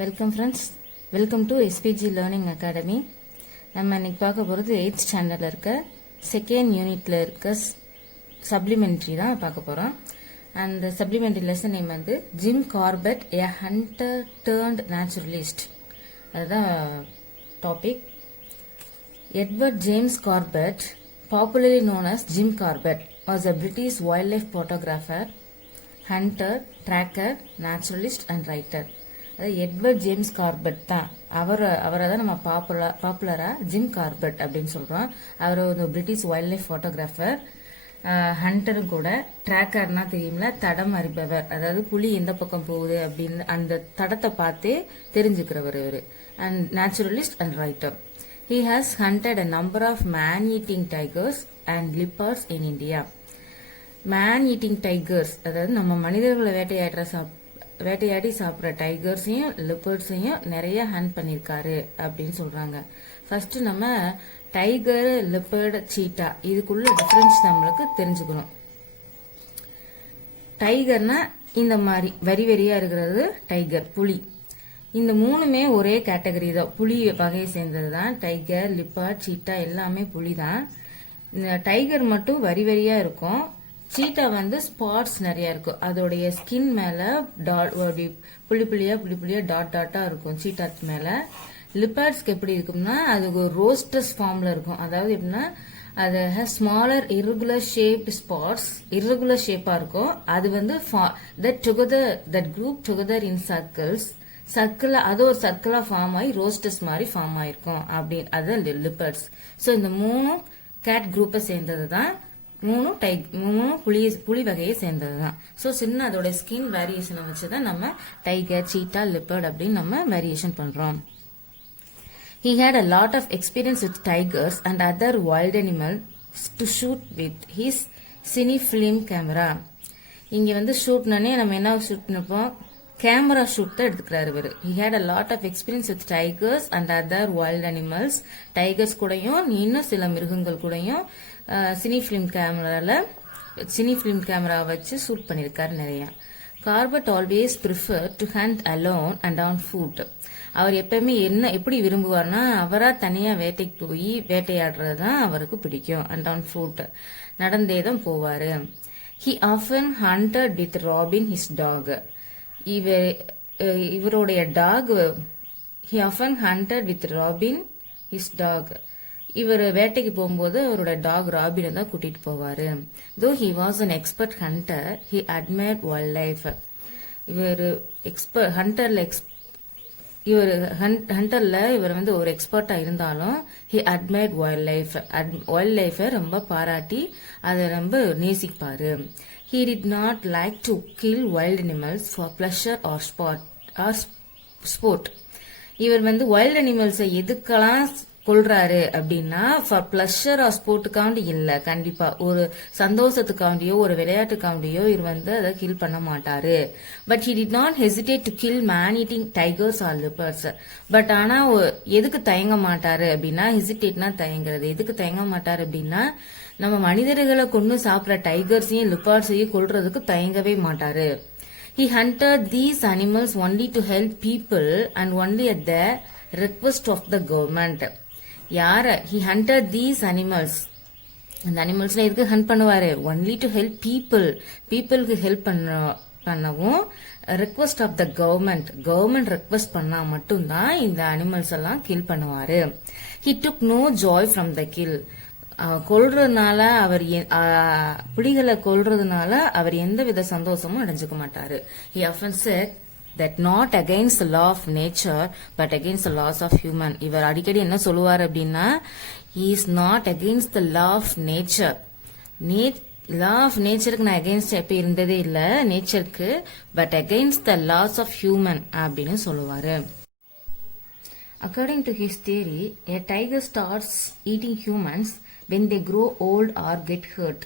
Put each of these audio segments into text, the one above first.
Welcome friends, welcome to SPG learning academy. நம்ம இன்னைக்கு பார்க்க போகிறது 8th ஸ்டாண்டர்டில் இருக்க செகண்ட் யூனிட்ல இருக்க சப்ளிமெண்ட்ரி தான் பார்க்க போகிறோம். அந்த சப்ளிமெண்ட்ரி லெசன் நேம் வந்து Jim Corbett a hunter turned naturalist. அதுதான் topic. Edward James Corbett, popularly known as Jim Corbett, was a British wildlife photographer, hunter, tracker, naturalist and writer. Edward James Corbett தான் அவரை தான் நம்ம பாப்புலரா Jim Corbett அப்படின்னு சொல்றோம். அவர் ஒரு British wild life photographer, ஹண்டரும் கூட. ட்ராக்கர்னா தெரியும்ல, தடம் அறிபவர். அதாவது புலி எந்த பக்கம் போகுது அப்படின்னு அந்த தடத்தை பார்த்தே தெரிஞ்சுக்கிறவர் இவர். And naturalist and writer. He has hunted a number of man-eating tigers and leopards in India. Man-eating tigers, அதாவது நம்ம மனிதர்களை வேட்டையாடி சாப்பிட்ற டைகர்ஸையும் லிப்பர்ட்ஸையும் நிறைய ஹண்ட் பண்ணிருக்காரு அப்படின்னு சொல்றாங்க. ஃபர்ஸ்ட் நம்ம டைகர், லிப்பர்ட், சீட்டா இதுக்குள்ள டிஃபரன்ஸ் நம்மளுக்கு தெரிஞ்சுக்கணும். டைகர்னா இந்த மாதிரி வரி வரியா இருக்கிறது டைகர், புலி. இந்த மூணுமே ஒரே கேட்டகரி தான், புலி வகையை சேர்ந்தது தான். டைகர், லிப்பர்ட், சீட்டா எல்லாமே புலி தான். டைகர் மட்டும் வரி வரியா இருக்கும். சீட்டா வந்து ஸ்பாட்ஸ் நிறைய இருக்கும். அதோடைய ஸ்கின் மேல புள்ளி புள்ளியா டாட் டாட்டா இருக்கும் சீட்டா மேல. லிப்பர்ட்ஸ்க்கு எப்படி இருக்கும்னா அது ஒரு ரோஸ்டஸ் ஃபார்ம்ல இருக்கும். அதாவது எப்படின்னா அது smaller irregular shaped spots, irregular ஷேப்பா இருக்கும். அது வந்து that group together in circles, சர்க்கிளா அது ஒரு சர்க்கிளா ஃபார்ம் ஆகி ரோஸ்டஸ் மாதிரி ஃபார்ம் ஆயிருக்கும் அப்படின்னு. அது லிப்பர்ட்ஸ். ஸோ இந்த மூணும் கேட் குரூப்பை சேர்ந்தது தான். மூணும் புலி வகையை சேர்ந்தது தான். ஸோ சின்ன அதோட ஸ்கின் வேரியேஷனை வச்சுதான் நம்ம டைகர், சீட்டா, லிப்பர்ட் அப்படின்னு நம்ம வேரியேஷன் பண்றோம். He had a lot of experience with tigers and other wild animals to shoot with his cinefilm camera. இங்க வந்து ஷூட்னே நம்ம என்ன ஷூட் பண்ணிருப்போம், கேமரா ஷூட் தான் எடுத்துக்கிறாரு இவர். He had a lot of experience with tigers and other wild animals. Tigers கூடயும் இன்னும் சில மிருகங்கள் கூடயும் சினிஃபிலிம் கேமரா வச்சு ஷூட் பண்ணிருக்காரு நிறைய. Corbett always prefer to hunt alone and on foot. அவர் எப்பவுமே எப்படி விரும்புவார்னா அவரா தனியா வேட்டைக்கு போய் வேட்டையாடுறது தான் அவருக்கு பிடிக்கும். அண்ட் ஆன் ஃபுட் நடந்தே தான் போவாரு. He often hunted with Robin, his dog. இவருடைய talk. He often hunted with Robin, his dog. இவர் வேட்டைக்கு போகும்போது அவரோட டாக் ராபினை தான் கூட்டிட்டு போவாரு. Though he was an expert hunter, he admired wildlife. இவர் ஹண்டர்ல இவர் வந்து ஒரு எக்ஸ்பர்ட்டா இருந்தாலும் he admired wildlife. வைல்ட் ரொம்ப பாராட்டி அதை ரொம்ப நேசிப்பாரு. He did not like to kill wild animals for pleasure or sport. இவர் வந்து வைல்ட் அனிமல்ஸை எதுக்கெல்லாம் கொள்றாரு அப்படின்னா ஃபார் பிளஷர் ஆர் ஸ்போர்ட்டுக்காண்டி இல்ல. கண்டிப்பா ஒரு சந்தோஷத்துக்காண்டியோ ஒரு விளையாட்டுக்காண்டியோ இவர் வந்து அதை கில் பண்ண மாட்டாரு. But he did not hesitate to kill man-eating tigers or leopards. But ஆனா எதுக்கு தயங்க மாட்டாரு அப்படின்னா, ஹெசிடேட்னா தயங்குறது. எதுக்கு தயங்க மாட்டாரு அப்படின்னா நம்ம மனிதர்களை கொண்டு சாப்பிட்ற டைகர்ஸையும் லிப்பர்ட்ஸையும் கொல்றதுக்கு தயங்கவே மாட்டாரு. He hunted these animals only to help people and only at the request of the government. he hunted these animals. அந்த அனிமல்ஸ்ல எதுக்கு ஹண்ட் பண்ணுவாரு? only to help peopleக்கு ஹெல்ப் பண்ணவும் request of the government request பண்ணா மட்டும்தான் இந்த அனிமல்ஸ் எல்லாம் kill பண்ணுவாரு. He took no joy from the kill. கொல்றதுனால புலிகளை கொல்றதுனால அவர் எந்த வித சந்தோஷமும் அடைஞ்சுக்க மாட்டாரு. He often said that not against the law of nature but against the laws of human. இவர் அடிக்கடி என்ன சொல்லுவார் அப்படின்னா, he is not against the law of nature. law of natureக்கு நான் against எப்ப இருந்ததே இல்ல நேச்சருக்கு, but against the laws of human அப்படின்னு சொல்லுவாரு. According to his theory, a tiger starts eating humans when they grow old or get hurt.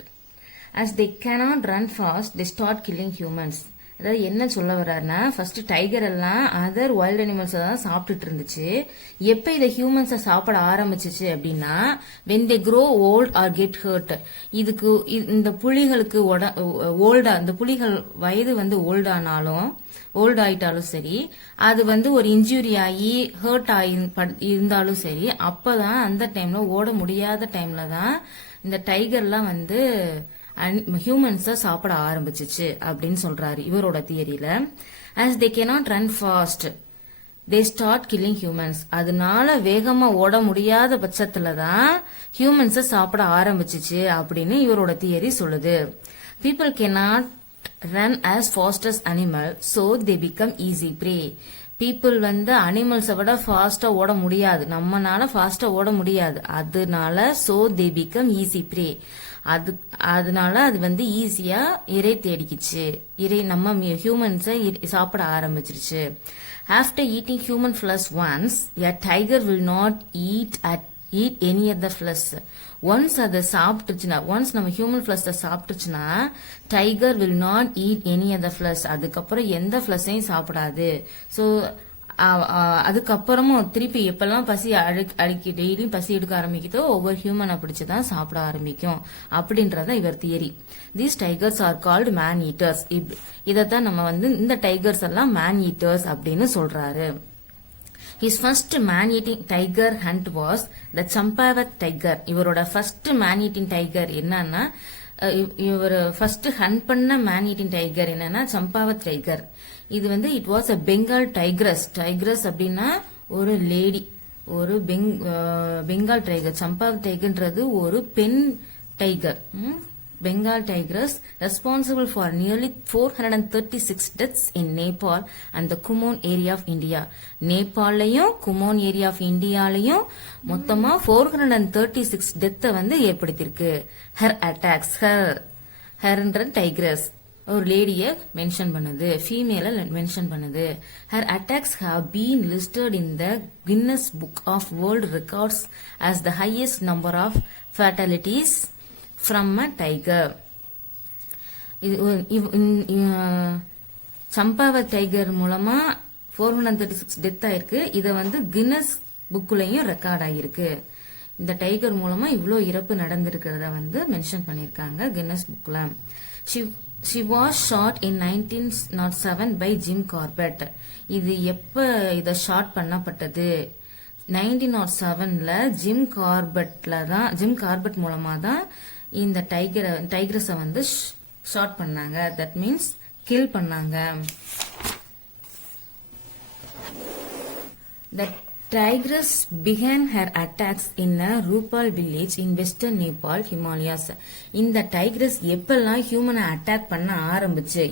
As they cannot run fast, they start killing humans. அதாவது என்ன சொல்ல வர்றாருன்னா, first tiger எல்லாம் other wild animals தான் சாப்பிட்டுட்டு இருந்துச்சு. எப்ப இதை ஹியூமன்ஸை சாப்பிட ஆரம்பிச்சிச்சு அப்படின்னா, when they grow old or get hurt, இதுக்கு இந்த புலிகளுக்கு ஓல்டா, இந்த புலிகள் வயது வந்து ஓல்ட் ஆயிட்டாலும் சரி, அது வந்து ஒரு இன்ஜுரி ஆகி ஹர்ட் ஆகி இருந்தாலும் சரி, அப்பதான் அந்த டைம்ல ஓட முடியாத டைம்ல தான் இந்த டைகர்லாம் வந்து ஹியூமன்ஸ சாப்பிட ஆரம்பிச்சிச்சு அப்படின்னு சொல்றாரு இவரோட தியரியில. as they cannot run fast, they start killing humans. அதனால வேகமா ஓட முடியாத பட்சத்துல தான் ஹியூமன்ஸ சாப்பிட ஆரம்பிச்சிச்சு அப்படின்னு இவரோட தியரி சொல்லுது. people cannot run as fast as animal, so they become easy prey. People வந்து அனிமல்ஸை விட ஃபாஸ்டா ஓட முடியாது, நம்மனால ஃபாஸ்டா ஓட முடியாது, அதனால so they become easy prey. அதனால அது வந்து ஈஸியா இறை தேடிக்குச்சு, நம்ம ஹியூமன்ஸை சாப்பிட ஆரம்பிச்சிருச்சு. After eating human flesh once, a tiger will not eat any other flesh. Once அதை சாப்பிட்டுச்சுன்னா, ஒன்ஸ் நம்ம ஹியூமன் ஃபிளஷ் சாப்பிட்டுச்சுன்னா, tiger will not eat any other flesh, அதுக்கப்புறம் எந்த ஃபிளஷையும் சாப்பிடாது. ஸோ அதுக்கப்புறமும் திருப்பி எப்பெல்லாம் பசி அடிக்கி டெய்லியும் பசி எடுக்க ஆரம்பிக்குதோ ஒவ்வொரு ஹியூமனை பிடிச்சுதான் சாப்பிட ஆரம்பிக்கும் அப்படின்றத இவர் theory. These tigers are called man eaters. இதைத்தான் நம்ம வந்து இந்த டைகர்ஸ் எல்லாம் மேன் ஈட்டர்ஸ் அப்படின்னு சொல்றாரு. His first man-eating tiger hunt was the Champavat tiger. இவரோட first man-eating tiger என்னன்னா, இவர் ஃபர்ஸ்ட் ஹண்ட் பண்ண man-eating tiger என்னன்னா சம்பாவத் டைகர். இது வந்து இட் வாஸ் அ பெங்கால் டைக்ரஸ். டைக்ரஸ் அப்படின்னா ஒரு லேடி, ஒரு பெங்கால் டைகர். சம்பாவத் டைகர்ன்றது ஒரு பெண் tiger. Bengal tigress responsible for nearly 436 deaths in Nepal and the Kumon area of India. நேபாளையும் குமோன் ஏரியா ஆஃப் இந்தியாலையும் மொத்தமா 436 டெத் வந்து ஏற்படுத்திருக்கு. ஹர் அட்டாக்ஸ், ஹர்ன்ற டைக்ரஸ் ஒரு லேடிய மென்ஷன் பண்ணுது, ஃபீமேல மென்ஷன் பண்ணுது. Her attacks have been listed in the Guinness book of world records as the highest number of fatalities from a tiger. Champawat tiger மூலமா 436 டெத் ஆயிருக்கு. இத வந்து கின்னஸ் புக்லயும் ரெக்கார்ட் ஆகிருக்கு. இந்த டைகர் மூலமா இவ்ளோ இறப்பு நடந்திருக்கிறத வந்து மென்ஷன் பண்ணிருக்காங்க கின்னஸ் புக்ல. She was shot in 1907 by Jim Corbett. இது எப்ப இத ஷாட் பண்ணப்பட்டது? 1907ல ஜிம் கார்பெட் மூலமா தான் இந்த டைகரஸ வந்து ஷாட் பண்ணாங்க. தட் மீன்ஸ் கில் பண்ணாங்க. The tigress began her attacks in a Rupal village in western Nepal, Himalayas. இந்த டைக்ரஸ் எப்பெல்லாம் ஹியூமனை அட்டாக் பண்ண ஆரம்பிச்சு,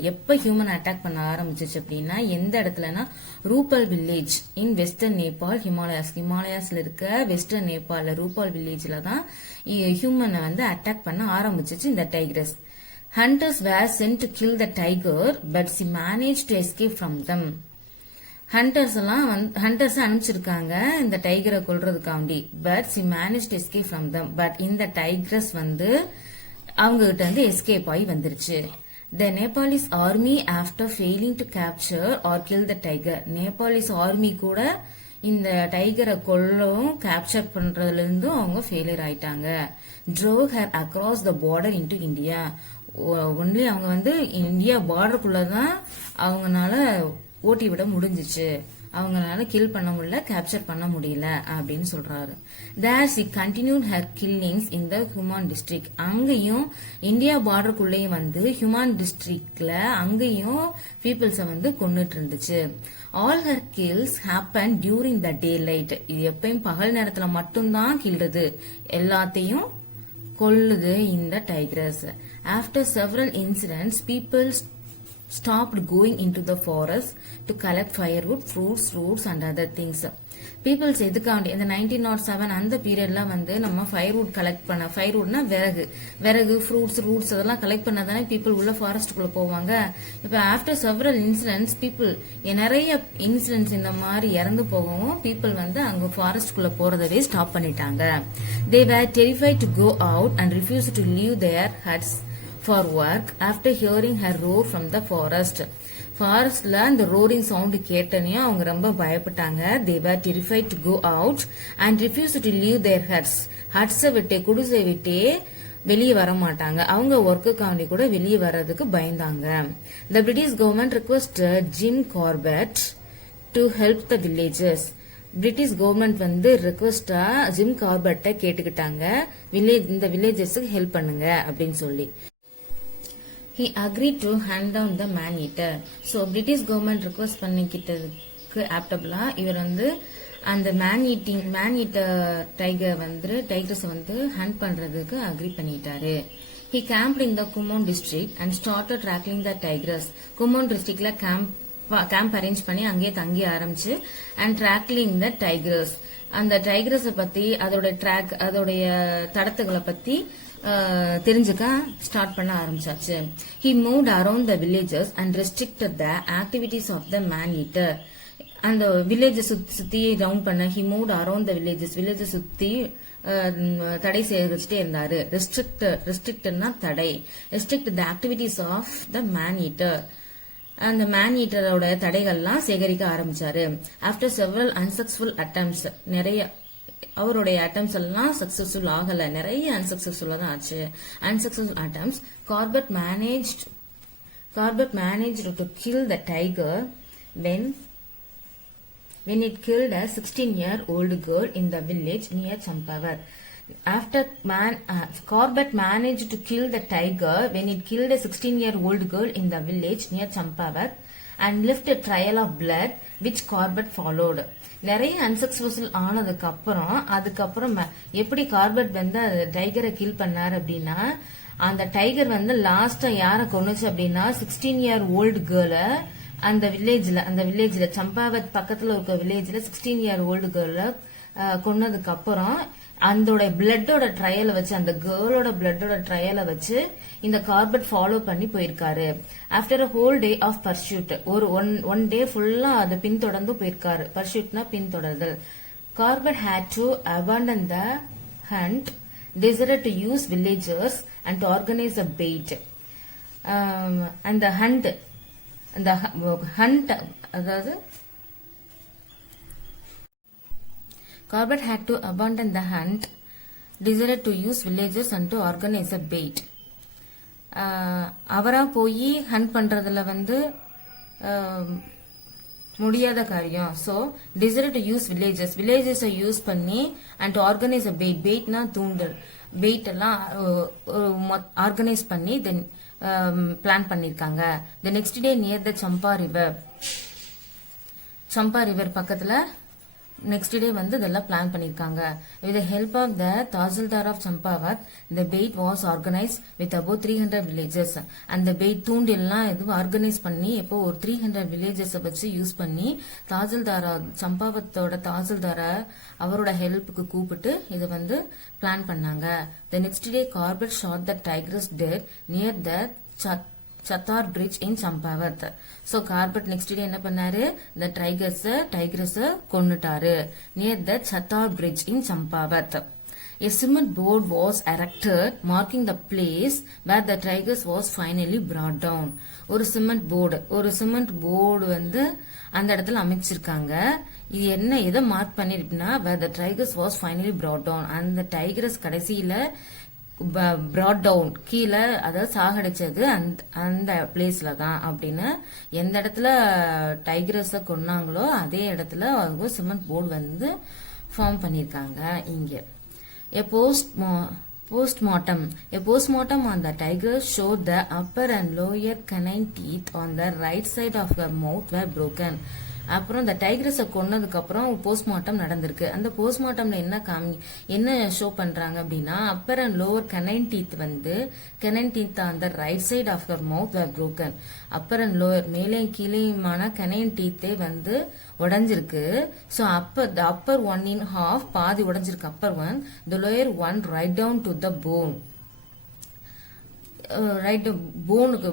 அப்படின்னா எந்த இடத்துலனா Rupal village in western Nepal, ஹிமாலயாஸ்ல இருக்க வெஸ்டர்ன் நேபாள்ல ரூபால் வில்லேஜ்ல தான் ஹியூமனை வந்து அட்டாக் பண்ண ஆரம்பிச்சிச்சு இந்த டைக்ரஸ். Hunters were sent to kill the tiger, but she managed to escape from them. Hunters அனுப்பிச்சிருக்காங்க இந்த டைகரை கொல்றதுக்காண்டி. But she managed to escape from them. But இந்த டைக்ரஸ் வந்து அவங்க கிட்ட இருந்து எஸ்கேப் ஆகி வந்துருச்சு. The Nepalese army after failing to capture or kill the tiger, Nepalese army கூட இந்த டைகரை கொல்லவும் கேப்சர் பண்றதுல இருந்தும் அவங்க ஃபெயிலியர் ஆயிட்டாங்க. drove her across the border into India. Only அவங்க வந்து இந்தியா பார்டருக்குள்ளதான் அவங்கனால ஓட்டி விட முடிஞ்சிச்சு, அவங்களால கில் பண்ண முடியல, கேப்சர் பண்ண முடியல அப்படின்னு சொல்றாரு. There she continued her killings in the Human district. அங்கேயும் இந்தியா பார்டருக்குள்ளேயும் வந்து ஹியூமன் டிஸ்ட்ரிக்ட்ல அங்கேயும் பீப்புள்ஸ வந்து கொன்னுட்டு இருந்துச்சு. All her kills happened during the daylight. இது எப்பயும் பகல் நேரத்துல மட்டும்தான் கில்றது, எல்லாத்தையும் கொல்லுது இந்த டைக்ரஸ். After several incidents, people stopped going into the forest to collect firewood, fruits, roots and other things. Peoples எதுக்காண்டி இந்த 1907 அந்த பீரியட்ல வந்து நம்ம ஃபயர்வுட் கலெக்ட் பண்ண, ஃபயர்வுட்னா விறகு, ஃப்ரூட்ஸ், ரூட்ஸ் அதெல்லாம் கலெக்ட் பண்ணாதானே பீப்புள் உள்ள ஃபாரஸ்ட்டுக்குள்ள போவாங்க. இப்ப ஆஃப்டர் செவரல் இன்சிடென்ட்ஸ் பீப்புள் நிறைய இன்சிடென்ட்ஸ் இந்த மாதிரி இறந்து போகவும் பீப்புள் வந்து அங்க ஃபாரஸ்ட்குள்ள போறதவே ஸ்டாப் பண்ணிட்டாங்க. They were terrified to go out and refused to leave their huts for work after hearing her roar from the forest. ஃபாரஸ்ட்ல அந்த ரோரிங் சவுண்ட் கேட்டனையும் அவங்க ரொம்ப பயப்பட்டாங்க. they were terrified to go out and refused to leave their huts. ஹட்ஸை விட்டு குடிசை விட்டே வெளியே வர மாட்டாங்க. அவங்க ஒர்க்குக்காண்டி கூட வெளியே வர்றதுக்கு பயந்தாங்க. the British government requested Jim Corbett to help the villagers. British government வந்து ரிக்வெஸ்டா ஜிம் கார்பெட்டை கேட்டுக்கிட்டாங்க, இந்த வில்லேஜஸ்க்கு ஹெல்ப் பண்ணுங்க அப்படின்னு சொல்லி. he agreed to hand down the man eater. so British government request பண்ணிக்கிட்டதுக்கு ஆப்டபிளா இவர் வந்து அந்த மேன் ஈட்டர் டைகர்ஸ் வந்து ஹண்ட் பண்றதுக்கு அக்ரி பண்ணிட்டாரு. he camped in the Kumon district and started tracking the tigers. குமோன் டிஸ்ட்ரிக்ட்ல கேம்ப் அரேஞ்ச் பண்ணி அங்கேயே தங்கி ஆரம்பிச்சு அண்ட் ட்ராக்லிங் த டைகர்ஸ், அந்த டைகர்ஸ் பத்தி அதோடைய தடத்துகளை பத்தி தெரிஞ்சுக்க ஸ்டார்ட் பண்ண ஆரம்பிச்சாச்சு. he moved around the villages and restricted the activities of the man eater. அந்த வில்லேஜ் சுத்தி ரவுண்ட் பண்ண he moved around the villages சுத்தி தடை சேகரிச்சுட்டே இருந்தாரு. ரெஸ்ட்ரிக்ட்னா தடை, restrict the activities of the man eater, அந்த மேன் ஈட்டரோட தடைகள்லாம் சேகரிக்க ஆரம்பிச்சாரு. ஆஃப்டர் செவரல் அன்சக்சஸ்ஃபுல் அட்டம்ப்ட்ஸ், நிறைய அவருடைய அட்டம்ப்ட்ஸ் எல்லாம் சக்சஸ்ஃபுல் ஆகல, நிறைய அன்சக்சஸ்ஃபுல்லா தான் ஆச்சு. Unsuccessful attempts Corbett managed to kill the tiger when it killed a 16-year-old girl in the village near Champavat. Corbett managed to kill the tiger when it killed a 16-year-old girl in the village near Champavat and left a trail of blood which Corbett followed. நிறைய unsuccessful ஆனதுக்கு அதுக்கப்புறம் எப்படி carpet வந்து டைகரை kill பண்ணாரு அப்படின்னா, அந்த tiger வந்து லாஸ்டா யார கொன்னுச்சு அப்படின்னா 16-year-old கேர்ள அந்த வில்லேஜ்ல சம்பாவத் பக்கத்துல இருக்க வில்லேஜ்ல 16-year-old கேர்ள கொன்னதுக்கு அப்புறம் அந்த பிளட்டோட ட்ரையலை வச்சு, அந்த கேர்ளோட பிளட்டோட ட்ரையலை வச்சு இந்த கார்பெட் ஃபாலோ பண்ணி போயிருக்காரு. After a whole day of pursuit, ஒரு ஒன் டே ஃபுல்லா அது பின்தொடர்ந்து போயிருக்காரு. பர்சூட்னா பின்தொடர்தல். Corbett had to abandon the hunt, decided to use villagers and to organize a bait. அந்த ஹண்ட் அதாவது Corbett had to abandon the hunt, decided to use villagers and to organize a bait. அவரா போய் hunt பண்றதுல வந்து முடியாத காரியம். So decided to use villages use பண்ணி and to organize a bait. பெயிட்னா தூண்டல். பெயிட் எல்லாம் ஆர்கனைஸ் பண்ணி தென் பிளான் பண்ணிருக்காங்க. the next day near the Champa river பக்கத்துல நெக்ஸ்ட் டே வந்து இதெல்லாம் பிளான் பண்ணிருக்காங்க. With the help of the tahsildar of Champawat the bait was organize with about 300 villages. அந்த பெயிட் தூண்டில்லாம் எதுவும் ஆர்கனைஸ் பண்ணி எப்போ ஒரு 300 வில்லேஜஸ் வச்சு யூஸ் பண்ணி சம்பாவத்தோட தாசில்தார அவரோட ஹெல்ப்புக்கு கூப்பிட்டு இதை வந்து பிளான் பண்ணாங்க. The next day Corbett shot the tigress dead near the Chataar bridge in Champawat. So Corbett next day என்ன பண்ணாரு, இந்த டைகர்ஸ் கொன்னுட்டாரு near the Chataar bridge in Champawat. A cement board was erected marking the place where the tigers was finally brought down. ஒரு cement board வந்து அந்த இடத்துல அமைச்சிருக்காங்க. இது எதை மார்க் பண்ணிருக்குன்னா where the tigers was finally brought down, அந்த டைகர்ஸ் கடைசியில brought down கீழே அதாவது சாகடிச்சது அந்த பிளேஸ்ல தான் அப்படின்னு எந்த இடத்துல டைகர்ஸ கொன்னாங்களோ அதே இடத்துல அவங்க சிமெண்ட் போர்டு வந்து ஃபார்ம் பண்ணிருக்காங்க. இங்க A postmortem on the tiger showed the upper and lower canine teeth on the right side of her mouth were broken. அப்புறம் இந்த டைகர்ஸை கொன்னதுக்கு அப்புறம் போஸ்ட்மார்ட்டம் நடந்திருக்கு. அந்த போஸ்ட்மார்ட்டம்ல என்ன ஷோ பண்றாங்க அப்படின்னா, upper and lower canine teeth on the right side of her mouth were broken. Upper and lower மேலே கீழேயுமான கனைன் டீத்தே வந்து உடைஞ்சிருக்கு. So upper one in half பாதி உடைஞ்சிருக்கு upper one, the lower one right down to the bone.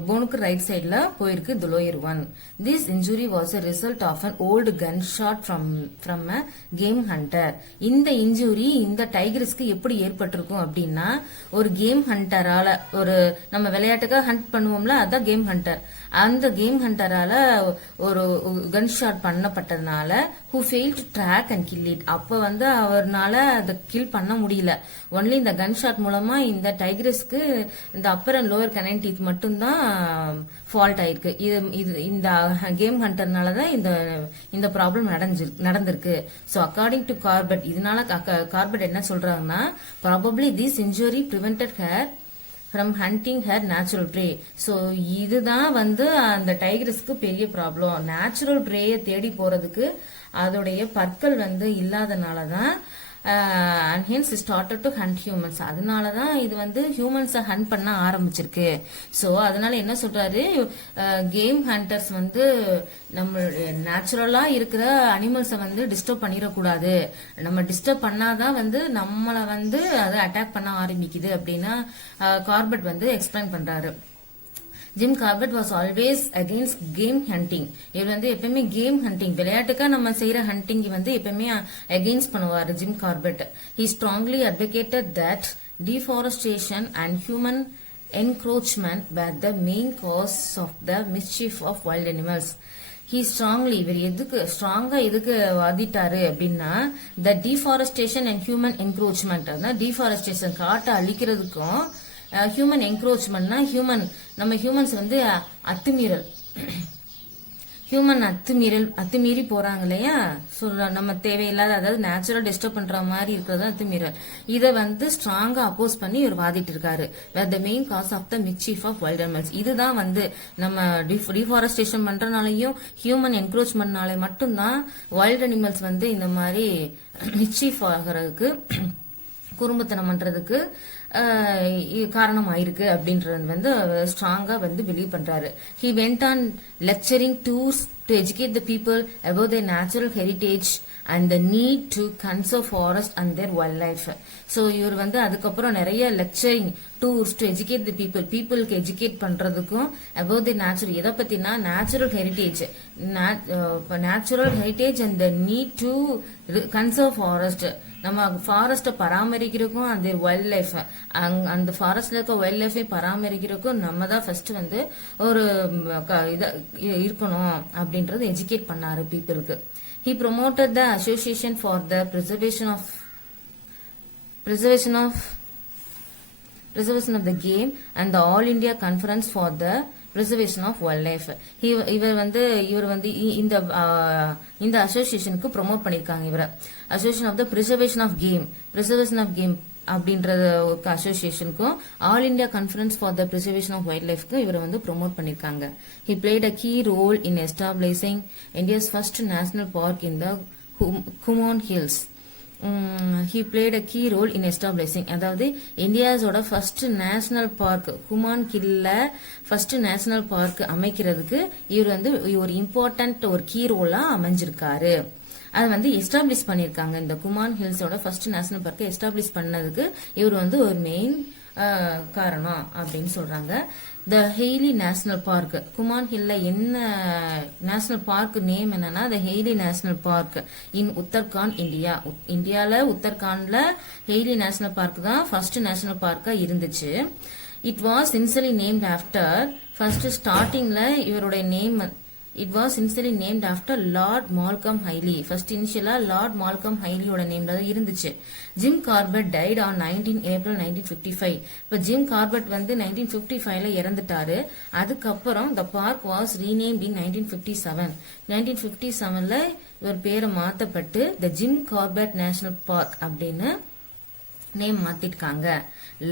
போனுக்கு right சைட்ல போயிருக்கு the lower one. This injury was a result of an old gunshot from a game hunter. இந்த injury இந்த டைகர்ஸ்க்கு எப்படி ஏற்பட்டிருக்கும் அப்படின்னா, ஒரு கேம் ஹண்டரால, ஒரு நம்ம விளையாட்டுக்காக ஹண்ட் பண்ணுவோம்ல, அதான் கேம் ஹண்டர், அந்த கேம் ஹண்டரால ஒரு கன் ஷாட் பண்ணப்பட்டதுனால who failed to track and kill it. அப்ப வந்து அவர்னால அதை கில் பண்ண முடியல. ஒன்லி இந்த கன் ஷாட் மூலமா இந்த டைக்ரஸ்க்கு இந்த Appar and lower canine teeth மட்டும்தான் ஃபால்ட் ஆயிருக்கு. இந்த கேம் ஹண்டர்னாலதான் இந்த ப்ராப்ளம் நடந்திருக்கு. ஸோ அக்கார்டிங் டு கார்பெட், இதனால கார்பெட் என்ன சொல்றாங்கன்னா, probably this injury prevented her from hunting her natural prey. So இதுதான் வந்து அந்த டைகர்ஸ்க்கு பெரிய ப்ராப்ளம். நேச்சுரல் ப்ரேயை தேடி போறதுக்கு அதோடைய பற்கள் வந்து இல்லாதனாலதான் and hence started to hunt humans. அதனாலதான் இது வந்து ஹியூமன்ஸை ஹண்ட் பண்ண ஆரம்பிச்சிருக்கு. ஸோ அதனால என்ன சொல்றாரு, கேம் ஹண்டர்ஸ் வந்து நம்ம நேச்சுரலா இருக்கிற அனிமல்ஸை வந்து டிஸ்டர்ப் பண்ணிடக்கூடாது. நம்ம டிஸ்டர்ப் பண்ணாதான் வந்து நம்மளை வந்து அதை அட்டாக் பண்ண ஆரம்பிக்குது அப்படின்னு கார்பெட் வந்து எக்ஸ்பிளைன் பண்றாரு. Jim Corbett was always against game hunting. இவர் வந்து எப்பயுமே கேம் ஹண்டிங், விளையாட்டுக்கா நம்ம செய்யற ஹண்டிங் வந்து எப்பயுமே அகெயின்ஸ்ட் பண்ணுவாரு Jim Corbett. He strongly advocated that deforestation and human encroachment were the main cause of the mischief of wild animals. He strongly, இவர் எதுக்கு வாதிட்டாரு அப்படின்னா, the deforestation and human encroachment, அதான் deforestation காட்டை அழிக்கிறதுக்கும் ஹியூமன் என்க்ரோச்மெண்ட்னா நம்ம humans வந்து அத்துமீறி போறாங்க இல்லையா. நம்ம தேவையில்லாத, அதாவது நேச்சுரல் டிஸ்டர்ப் பண்ற மாதிரி இருக்கிறது அத்துமீறல். இதை வந்து ஸ்ட்ராங்கா அப்போஸ் பண்ணி இவர் வாதிட்டு இருக்காரு. The main cause of the mischief of wild animals. இதுதான் வந்து நம்ம டிஃபாரஸ்டேஷன் பண்றதுனாலையும் ஹியூமன் என்க்ரோச்மெண்ட்னால மட்டும்தான் வைல்ட் அனிமல்ஸ் வந்து இந்த மாதிரி மிஸ்சீஃப் ஆகிறதுக்கு, குறும்புத்தனம் பண்றதுக்கு காரணமாயிருக்கு அப்படின்றது வந்து ஸ்ட்ராங்கா வந்து பிலீவ் பண்றாரு. He went on lecturing tours to educate the people about their natural heritage and the need to conserve forest and their wildlife. So இவர் வந்து அதுக்கப்புறம் நிறைய lecturing tours to educate the பீப்புளுக்கு எஜுகேட் பண்றதுக்கும் அபவுட் தி நேச்சுரல், எதை பத்தினா natural heritage and the need to conserve forest. நம்ம ஃபாரஸ்ட பராமரிக்கிறதுக்கும் அந்த வைல்ட் லைஃப், அந்த ஃபாரஸ்ட்ல இருக்க வைல்ட் லைஃபை பராமரிக்கிறதுக்கும் நம்ம தான் ஃபர்ஸ்ட் வந்து ஒரு இருக்கணும் அப்படின்றது எஜுகேட் பண்ணாரு பீப்புளுக்கு. He promoted the Association for the Preservation of the Game and the All India Conference for the Preservation of Wildlife. இவர் வந்து இந்த அசோசியேஷனுக்கு ப்ரொமோட் பண்ணிருக்காங்க. இவர association of the preservation of game அப்படின்ற அசோசியேஷனுக்கும் all India conference for the preservation of wild லைஃப்க்கு இவரை வந்து ப்ரொமோட் பண்ணிருக்காங்க. He played a key role in establishing India's first national park in the Kumaon hills. he played a key role in establishing, அதாவது இந்தியாஸோட first national park Kumaon ஹில்ல first national park அமைக்கிறதுக்கு இவர் வந்து ஒரு இம்பார்ட்டன்ட் ஒரு கீ ரோலா அமைஞ்சிருக்காரு. அதை வந்து எஸ்டாப்ளிஷ் பண்ணிருக்காங்க. இந்த குமான் ஹில்ஸோட ஃபர்ஸ்ட் நேஷனல் பார்க்கை எஸ்டாப்ளிஷ் பண்ணதுக்கு இவர் வந்து ஒரு மெயின் காரணம் அப்படின்னு சொல்றாங்க. The Hailey national park, Kumaon ஹில்ல என்ன நேஷனல் பார்க் நேம் என்னன்னா the Hailey national park in Uttarakhand, இந்தியால உத்தரகாண்ட்ல ஹெய்லி நேஷனல் பார்க் தான் ஃபர்ஸ்ட் நேஷனல் பார்க்கா இருந்துச்சு. It was initially named after, first ஸ்டார்டிங்ல இவருடைய name It was initially named after Lord Malcolm Hailey. First initially Lord Malcolm Hailey ஓட நேம்ல தான் இருந்துச்சு. Jim Corbett died on 19 April 1955. இப்ப ஜிம் கார்பெட் வந்து 1955ல இறந்துட்டாரு. அதுக்கப்புறம் the park was renamed in 1957. 1957ல இவர் பேரை மாத்தப்பட்டு the Jim Corbett National Park அப்படின்னு நேம் மாத்திட்டாங்க.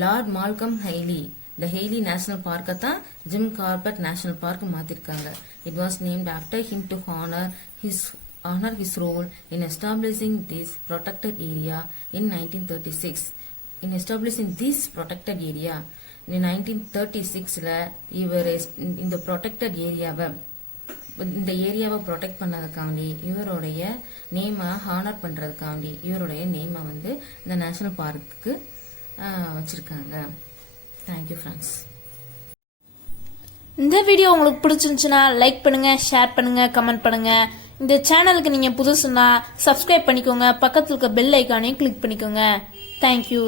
Lord Malcolm Hailey, the Hailey National Park தான் ஜிம் கார்பெட் நேஷனல் பார்க் மாத்திருக்காங்க. It was named after him to honor his role in establishing this protected area in 1936. In establishing this protected area in 1936ல இவர் இந்த protected ஏரியாவை protect பண்ணதுக்காண்டி இவருடைய நேமை honour பண்றதுக்காண்டி இவருடைய நேமை வந்து இந்த நேஷனல் பார்க்குக்கு வச்சிருக்காங்க. Thank you friends. இந்த வீடியோ உங்களுக்கு பிடிச்சிருந்துச்சுன்னா லைக் பண்ணுங்க, ஷேர் பண்ணுங்க, கமெண்ட் பண்ணுங்க. இந்த சேனலுக்கு நீங்க புதுசுன்னா சப்ஸ்கிரைப் பண்ணிக்கோங்க. பக்கத்துல இருக்க பெல் ஐக்கானையும் கிளிக் பண்ணிக்கோங்க. தேங்க்யூ.